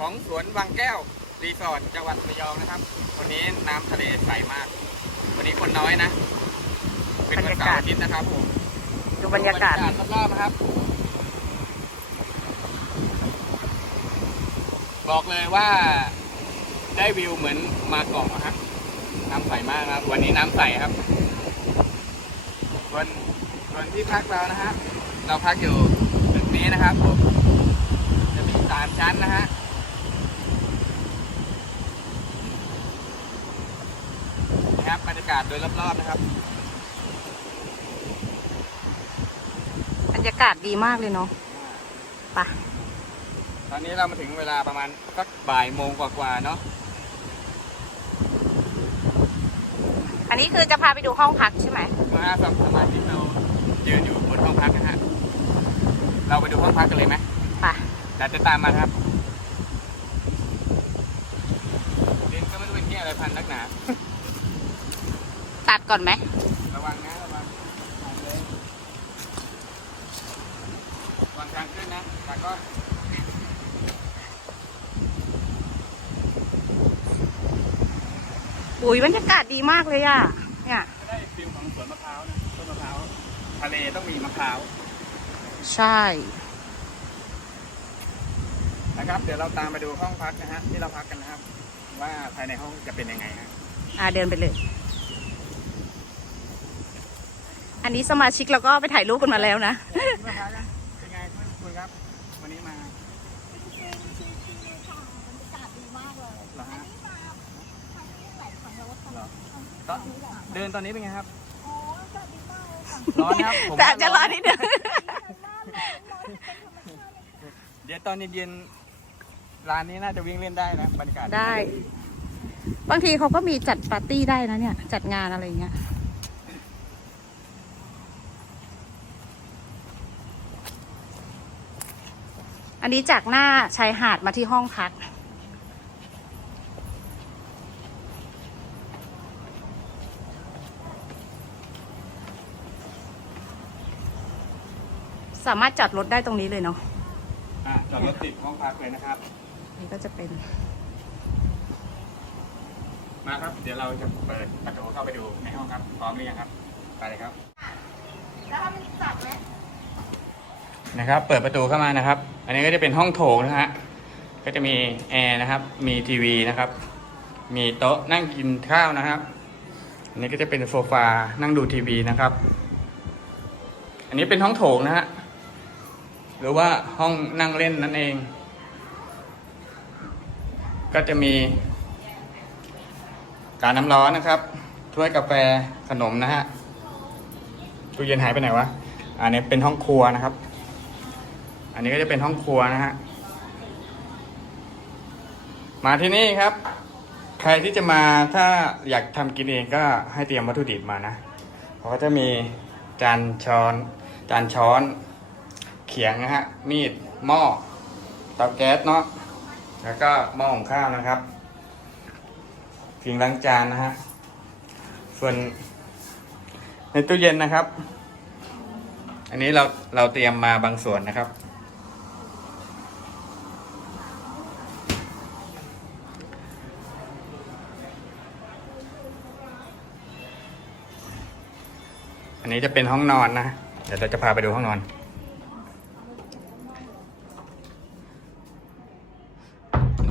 ของสวนวังแก้ว รีสอร์ทจังหวัดระยองนะครับ วันนี้น้ำทะเลใสมาก วันนี้คนน้อยนะ เป็นวันเสาร์อาทิตย์นะครับผมดูบรรยากาศรอบๆนะครับ บอกเลยว่าได้วิวเหมือนมาเกาะนะครับ น้ำใสมากครับ วันนี้น้ำใสครับ ส่วนส่วนที่พักเรานะฮะเราพักอยู่ตึกนี้นะครับผมจะมี สามชั้นนะฮะนี่ครับบรรยากาศโดยรอบๆนะครับ บรรยากาศดีมากเลยเนาะไปะตอนนี้เรามาถึงเวลาประมาณสักบ่ายโมงกว่าๆเนาะอันนี้คือจะพาไปดูห้องพักใช่ไหมมาสำสมาชิกเรายืนอยู่บนห้องพักนะฮะ เราไปดูห้องพักกันเลยไหมไปะจัดจะตามมาครับดินก็ไม่รู้เป็นที่อะไรพันนักหนา ตัดก่อนไหม ระวังนะระวังระวังเลยระวังทางขึ้นนะแต่ก็อุ้ยบรรยากาศดีมากเลยอะ เนี่ย จะได้ฟิลของสวนมะพร้าวนะต้นมะพร้าว ทะเลต้องมีมะพร้าว ใช่ นะครับ เดี๋ยวเราตามไปดูห้องพักนะฮะที่เราพักกันนะครับ ว่าภายในห้องจะเป็นยังไงฮะอ่าเดินไปเลย อันนี้สมาชิกเราก็ไปถ่ายรูปกันมาแล้วนะ ที่มาพักนะเป็นไงคุณครับ วันนี้มาชิลๆชิลๆค่ะบรรยากาศดีมากเลยเหรอฮะครั้งนี้หลายครั้งแล้วว่าทำเหรอครั้งที่ตสออนงนี่แหละเดินตอนนี้เป็นไงครับอ๋ออากาศดีมากเลยค่ะร้อนครับผมแต่อาจจะร้อนนิดนึงดีมากเลยร้อนร้อนเป็นธรรมชาติเลยค่ะเดี๋ยวตอนเย็นๆ ร้านนี้น่าจะวิ่งเล่นได้นะบรรยากาศได้ บางทีเขาก็มีจัดปาร์ตี้ได้นะเนี่ย จัดงานอะไรอย่างเงี้ยอันนี้จากหน้าชายหาดมาที่ห้องพัก สามารถจอดรถได้ตรงนี้เลยเนาะอะจอดรถติดห้องพักเลยนะครับ นี่ก็จะเป็น มาครับ เดี๋ยวเราจะเปิดประตูเข้าไปดูในห้องครับ พร้อมหรือยังครับ ไปเลยครับ แล้วถ้ามันจับไหมนะครับ เปิดประตูเข้ามานะครับ อันนี้ก็จะเป็นห้องโถงนะฮะ ก็จะมีแอร์นะครับ มีทีวีนะครับ มีโต๊ะนั่งกินข้าวนะครับ อันนี้ก็จะเป็นโซฟา นั่งดูทีวีนะครับ อันนี้เป็นห้องโถงนะฮะ หรือว่าห้องนั่งเล่นนั่นเอง ก็จะมี การน้ำร้อนนะครับ ถ้วยกาแฟขนมนะฮะตู้เย็นหายไปไหนวะอันนี้เป็นห้องครัวนะครับ อันนี้ก็จะเป็นห้องครัวนะฮะมาที่นี่ครับ ใครที่จะมาถ้าอยากทำกินเองก็ให้เตรียมวัตถุดิบมานะเขาก็จะมีจานช้อน จานช้อน เขียงนะฮะมีดหม้อเตาแก๊สเนาะ แล้วก็หม้อหุงข้าวนะครับพิงล้างจานนะฮะ ส่วนในตู้เย็นนะครับ อันนี้เราเราเตรียมมาบางส่วนนะครับ อันนี้จะเป็นห้องนอนนะ เดี๋ยวเราจะพาไปดูห้องนอน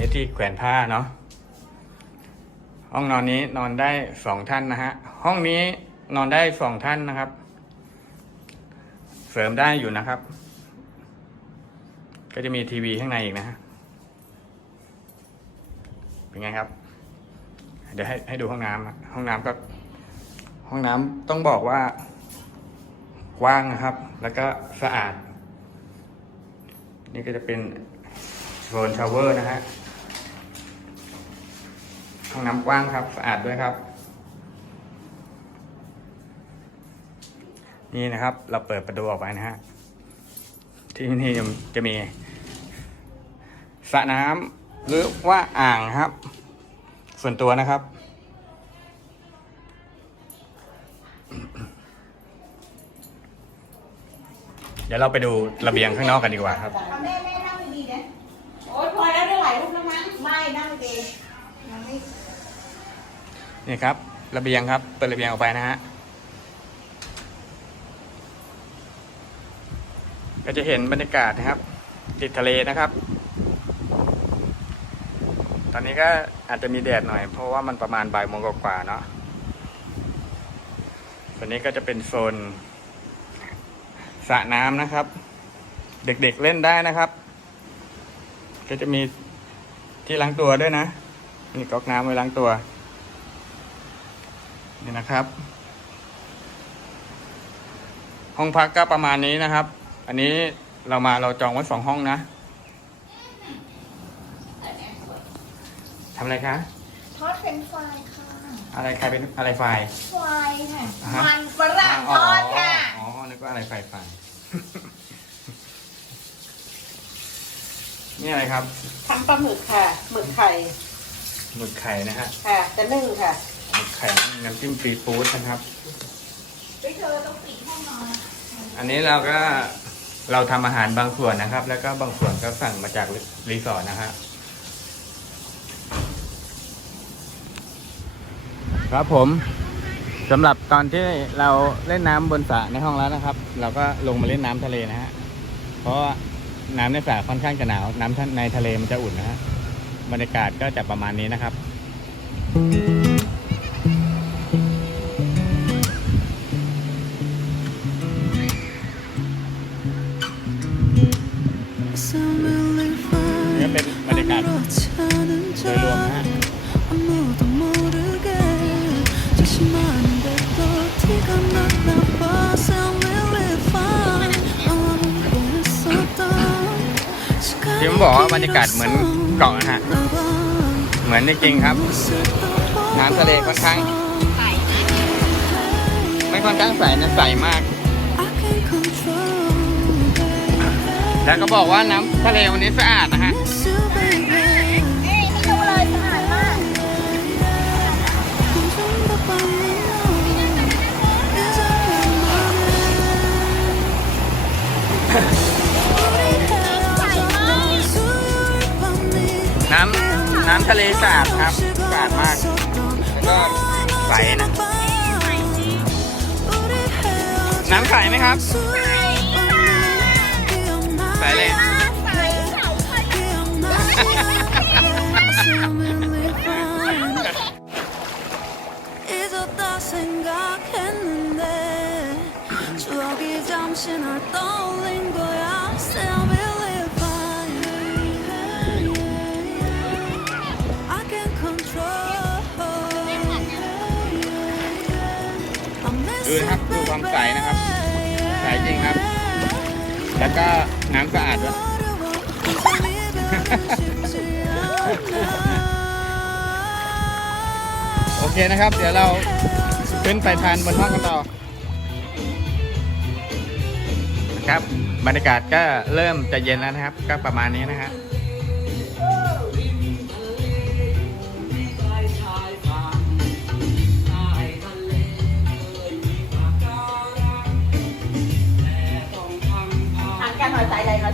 นนี้ที่แขวนผ้าเนาะห้องนอนนี้นอนได้สองท่านนะฮะ ห้องนี้นอนได้สองท่านนะครับ เสริมได้อยู่นะครับ ก็จะมีทีวีข้างในอีกนะฮะเป็นไงครับ เดี๋ยวให้ให้ดูห้องน้ำอะห้องน้ำก็ ห้องน้ำต้องบอกว่า กว้างนะครับ แล้วก็สะอาด นี่ก็จะเป็นโซนชาวเวอร์นะฮะ ห้องน้ำกว้างครับ สะอาดด้วยครับ นี่นะครับ เราเปิดประตูออกไปนะฮะ ที่นี่จะจะมีสระน้ำหรือว่าอ่างครับ ส่วนตัวนะครับเดี๋ยวเราไปดูระเบียงข้างนอกกันดีกว่าครับ แม่แม่นั่งดีๆนะโอ๊ยพอแล้วได้หลายรูปแล้ว นี่ครับระเบียงครับเปิดระเบียงออกไปนะฮะก็จะเห็นบรรยากาศนะครับ ติดทะเลนะครับ ตอนนี้ก็อาจจะมีแดดหน่อย เพราะว่ามันประมาณบ่ายโมงกว่าเนาะส่วนนี้ก็จะเป็นโซนสระน้ำนะครับ เด็กๆเล่นได้นะครับ ก็จะมีที่ล้างตัวด้วยนะมีก๊อกน้ำไว้ล้างตัว นี่นะครับ ห้องพักก็ประมาณนี้นะครับ อันนี้เรามาเราจองไว้สองห้องนะทำอะไรคะทอดเป็นไฟรายค่ะ อะไรใครเป็นอะไรไฟไฟค่ะ อ่าฮะมันฝรั่งทอดค่ะ อ๋ออ๋อนึกว่าอะไรไฟไฟ นี่อะไรครับทำปลาหมึกค่ะ หมึกไข่หมึกไข่นะฮะ ค่ะ จะนึ่งค่ะ หมึกไข่น้ำจิ้มฟรีฟู้ดนะครับไปเธอต้องปิดห้องนอนอันนี้เราก็เราทำอาหารบางส่วนนะครับ แล้วก็บางส่วนก็สั่งมาจากรีสอร์ทนะฮะครับผมสำหรับตอนที่เราเล่นน้ำบนสระในห้องแล้วนะครับ เราก็ลงมาเล่นน้ำทะเลนะฮะเพราะว่าน้ำในสระค่อนข้างจะหนาว น้ำในทะเลมันจะอุ่นนะฮะบรรยากาศก็จะประมาณนี้นะครับนี่ ที่ผมบอกว่าบรรยากาศเหมือนเกาะนะฮะ เหมือนจริงๆครับ น้ำทะเลค่อนข้างไม่ค่อนข้างใสนะใสมาก แล้วก็บอกว่าน้ำทะเลวันนี้สะอาดนะฮะำน้ำทะเลสะอาดครับสะอาดมาก แล้วก็ใสนะ น้ำใสไหมครับ ใสเลย ใส่ใส่ใส่ 잊었다 생각했는데 추억이 잠시 널 떠올린 거야 Still แล้วก็น้ำสะอาดด้วย โอเคนะครับ เดี๋ยวเราขึ้นไปทานบนห้องกันต่อนะครับบรรยากาศก็เริ่มจะเย็นแล้วนะครับ ก็ประมาณนี้นะฮะ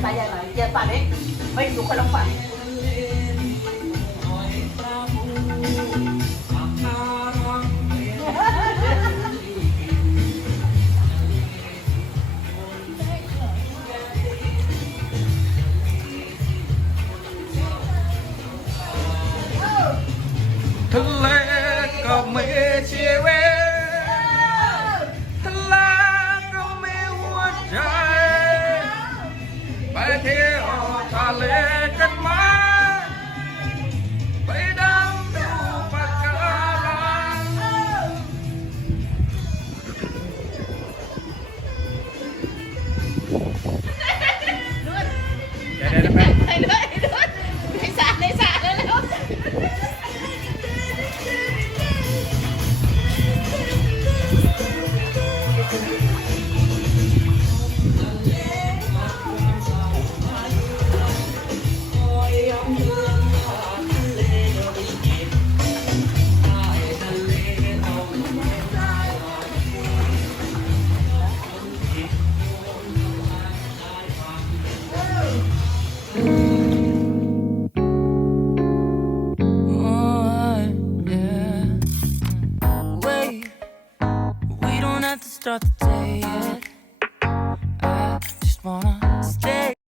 น่อยสายให ท